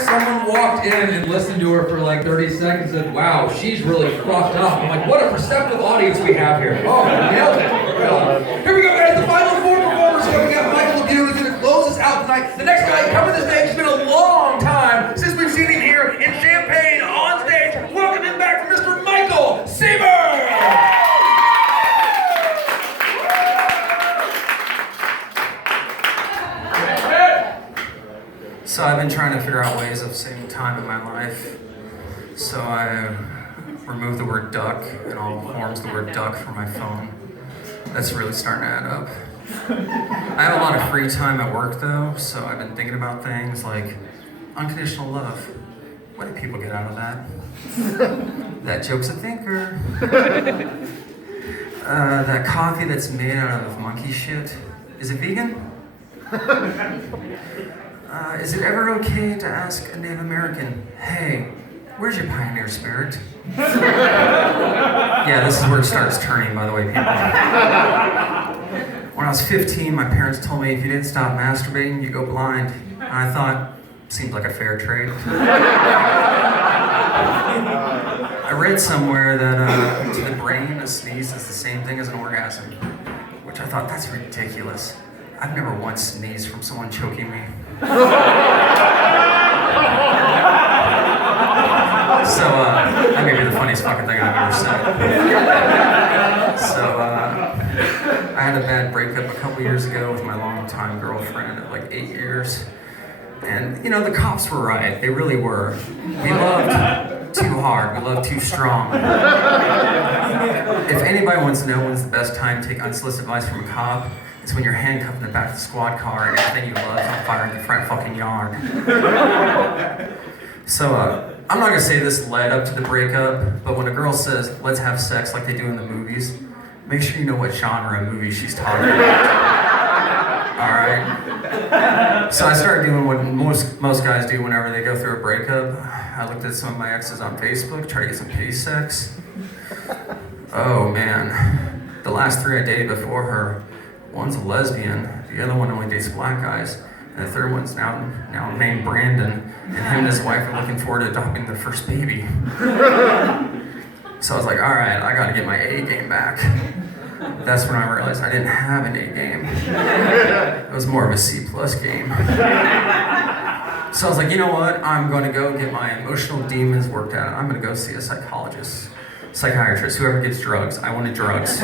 if someone walked in and listened to her for like 30 seconds and said, wow, she's really fucked up. I'm like, what a perceptive audience we have here. Oh, nailed it. Here we go, guys. The final four performers. So we got Michael LaBute who's going to close us out tonight. The next guy coming to stage. It's been a long time since we've seen him here in Champaign on stage. Welcome him back for Mr. Michael Sieber. So I've been trying to figure out ways of saving time in my life. So I removed the word duck and all forms the word duck from my phone. That's really starting to add up. I have a lot of free time at work though, so I've been thinking about things like unconditional love. What do people get out of that? That joke's a thinker. That coffee that's made out of monkey shit. Is it vegan? Is it ever okay to ask a Native American, hey, where's your pioneer spirit? Yeah, this is where it starts turning, by the way, people. When I was 15, my parents told me if you didn't stop masturbating, you'd go blind. And I thought, seemed like a fair trade. I read somewhere that to the brain, a sneeze is the same thing as an orgasm, which I thought, that's ridiculous. I've never once sneezed from someone choking me. So, that may be the funniest fucking thing I've ever said. So, I had a bad breakup a couple years ago with my longtime girlfriend of like 8 years. And, you know, the cops were right. They really were. We loved too hard. We loved too strong. If anybody wants to know when's the best time to take unsolicited advice from a cop, it's when you're handcuffed in the back of the squad car and everything you love is on fire in the front fucking yard. So, I'm not gonna say this led up to the breakup, but when a girl says, let's have sex like they do in the movies, make sure you know what genre of movie she's talking about. Alright? So I started doing what most guys do whenever they go through a breakup. I looked at some of my exes on Facebook, tried to get some pity sex. Oh man. The last 3 I dated before her, one's a lesbian, the other one only dates black guys, and the third one's now named Brandon, and him and his wife are looking forward to adopting their first baby. So I was like, all right, I gotta get my A game back. That's when I realized I didn't have an A game. It was more of a C+ game. So I was like, you know what? I'm gonna go get my emotional demons worked out. I'm gonna go see a psychiatrist, whoever gives drugs. I wanted drugs.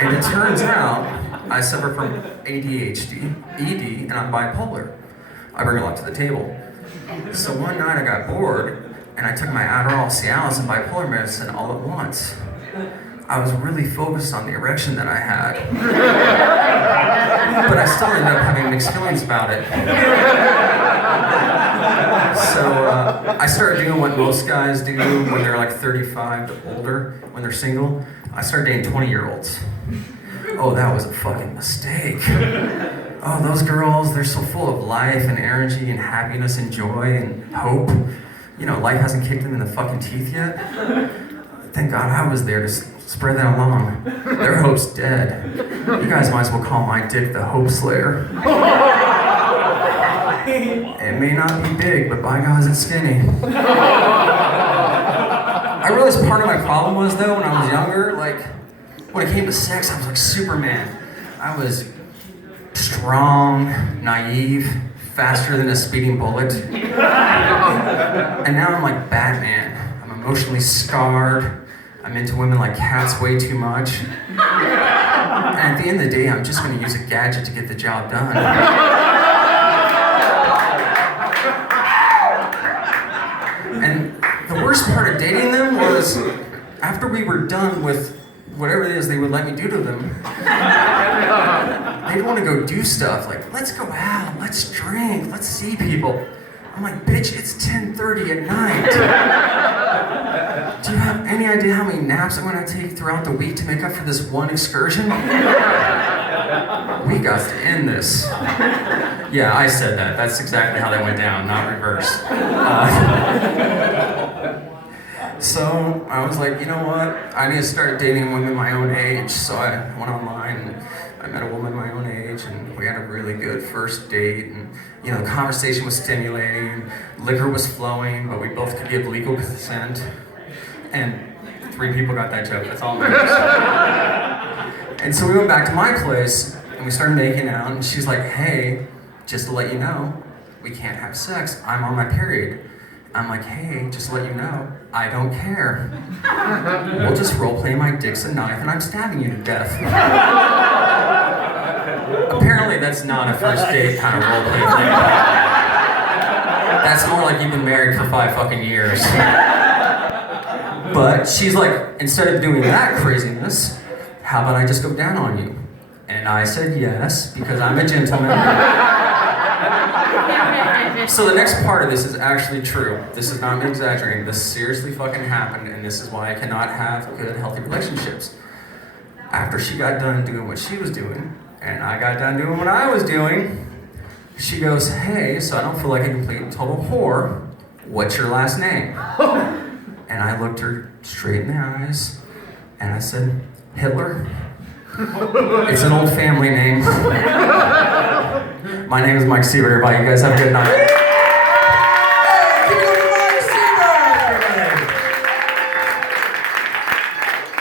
And it turns out I suffer from ADHD, ED, and I'm bipolar. I bring a lot to the table. So one night I got bored, and I took my Adderall, Cialis, and bipolar medicine all at once. I was really focused on the erection that I had. But I still ended up having mixed feelings about it. So I started doing what most guys do when they're like 35 to older, when they're single. I started dating 20-year-olds. Oh, that was a fucking mistake. Oh, those girls, they're so full of life and energy and happiness and joy and hope. You know, life hasn't kicked them in the fucking teeth yet. Thank God I was there to spread that along. Their hope's dead. You guys might as well call my dick the Hope Slayer. It may not be big, but by God, it's skinny. I realized part of my problem was, though, when I was younger, like, when it came to sex, I was like Superman. I was strong, naive, faster than a speeding bullet. And now I'm like Batman. I'm emotionally scarred. I'm into women like cats way too much. And at the end of the day, I'm just gonna use a gadget to get the job done. And the worst part of dating them was, after we were done with whatever it is they would let me do to them, they'd want to go do stuff like, let's go out, let's drink, let's see people. I'm like, bitch, it's 10:30 at night. Do you have any idea how many naps I'm gonna take throughout the week to make up for this one excursion? We got to end this. Yeah, I said that. That's exactly how that went down, not reverse. So I was like, you know what? I need to start dating women my own age. So I went online and I met a woman my own age. college, and we had a really good first date, and you know, the conversation was stimulating, liquor was flowing, but we both could give legal consent, and 3 people got that joke, that's all that matters. And so we went back to my place, and we started making out, and she's like, hey, just to let you know, we can't have sex, I'm on my period. I'm like, hey, just to let you know, I don't care. We'll just roleplay my dick's a knife and I'm stabbing you to death. Apparently that's not a first date kind of roleplay thing. That's more like you've been married for 5 fucking years. But she's like, instead of doing that craziness, how about I just go down on you? And I said yes, because I'm a gentleman. So the next part of this is actually true. This is not me exaggerating. This seriously fucking happened, and this is why I cannot have good, healthy relationships. After she got done doing what she was doing, and I got done doing what I was doing, she goes, hey, so I don't feel like a complete and total whore, what's your last name? And I looked her straight in the eyes, and I said, Hitler. It's an old family name. My name is Mike Siebert, everybody. You guys have a good night.